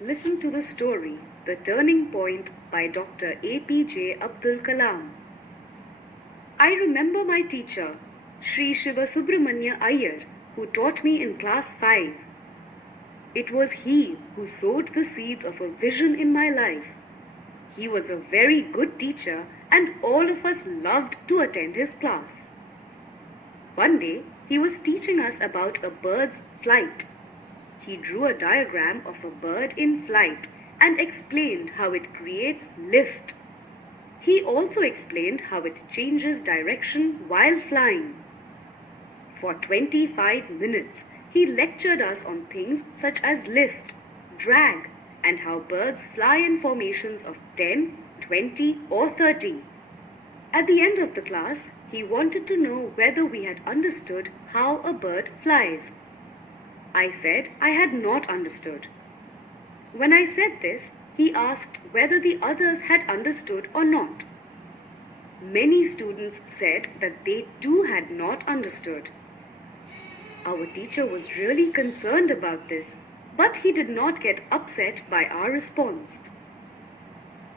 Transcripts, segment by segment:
Listen to the story, The Turning Point by Dr. APJ Abdul Kalam. I remember my teacher, Sri Shiva Subramanya Iyer, who taught me in class 5. It was he who sowed the seeds of a vision in my life. He was a very good teacher and all of us loved to attend his class. One day, he was teaching us about a bird's flight. He drew a diagram of a bird in flight and explained how it creates lift. He also explained how it changes direction while flying. For 25 minutes, he lectured us on things such as lift, drag, and how birds fly in formations of 10, 20, or 30. At the end of the class, he wanted to know whether we had understood how a bird flies. I said I had not understood. When I said this, he asked whether the others had understood or not. Many students said that they too had not understood. Our teacher was really concerned about this, but he did not get upset by our response.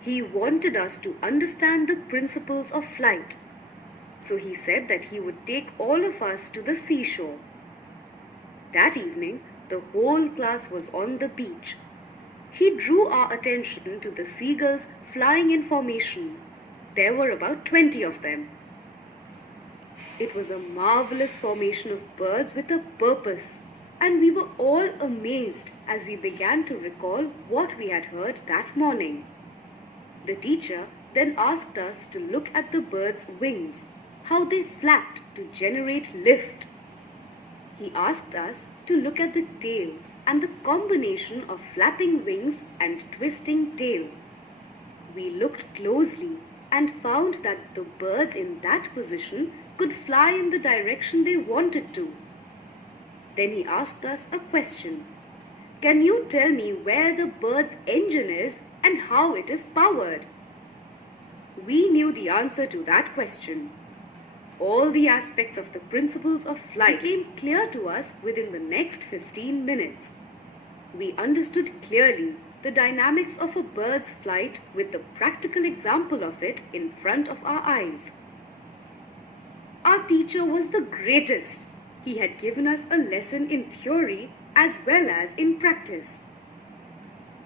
He wanted us to understand the principles of flight, so he said that he would take all of us to the seashore. That evening, the whole class was on the beach. He drew our attention to the seagulls flying in formation. There were about 20 of them. It was a marvelous formation of birds with a purpose, and we were all amazed as we began to recall what we had heard that morning. The teacher then asked us to look at the birds' wings, how they flapped to generate lift. He asked us to look at the tail and the combination of flapping wings and twisting tail. We looked closely and found that the birds in that position could fly in the direction they wanted to. Then he asked us a question. Can you tell me where the bird's engine is and how it is powered? We knew the answer to that question. All the aspects of the principles of flight became clear to us within the next 15 minutes. We understood clearly the dynamics of a bird's flight with the practical example of it in front of our eyes. Our teacher was the greatest. He had given us a lesson in theory as well as in practice.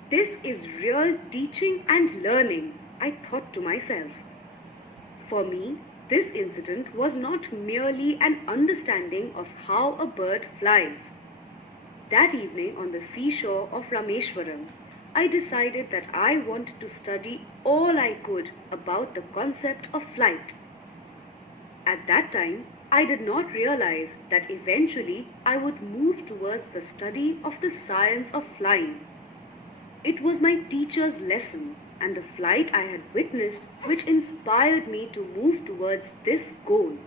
This is real teaching and learning, I thought to myself. For me, this incident was not merely an understanding of how a bird flies. That evening on the seashore of Rameshwaram, I decided that I wanted to study all I could about the concept of flight. At that time, I did not realize that eventually I would move towards the study of the science of flying. It was my teacher's lesson and the flight I had witnessed which inspired me to move towards this goal.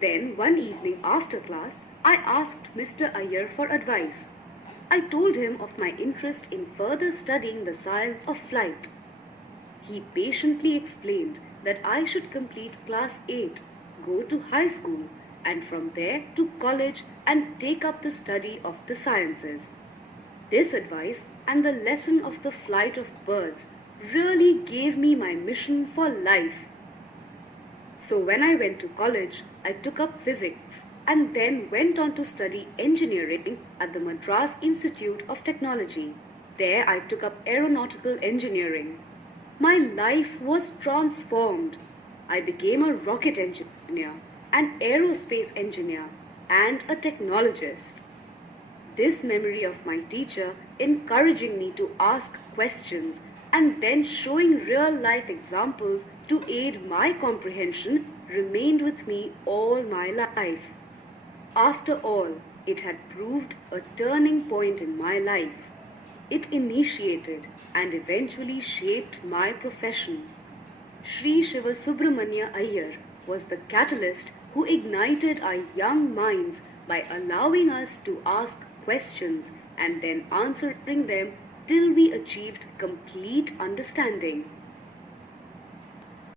Then one evening after class, I asked Mr. Iyer for advice. I told him of my interest in further studying the science of flight. He patiently explained that I should complete Class 8, go to high school, and from there to college and take up the study of the sciences. This advice and the lesson of the flight of birds really gave me my mission for life. So when I went to college, I took up physics and then went on to study engineering at the Madras Institute of Technology. There I took up aeronautical engineering. My life was transformed. I became a rocket engineer, an aerospace engineer, and a technologist. This memory of my teacher encouraging me to ask questions and then showing real-life examples to aid my comprehension remained with me all my life. After all, it had proved a turning point in my life. It initiated and eventually shaped my profession. Sri Shiva Subramanya Iyer was the catalyst who ignited our young minds by allowing us to ask questions and then answering them till we achieved complete understanding.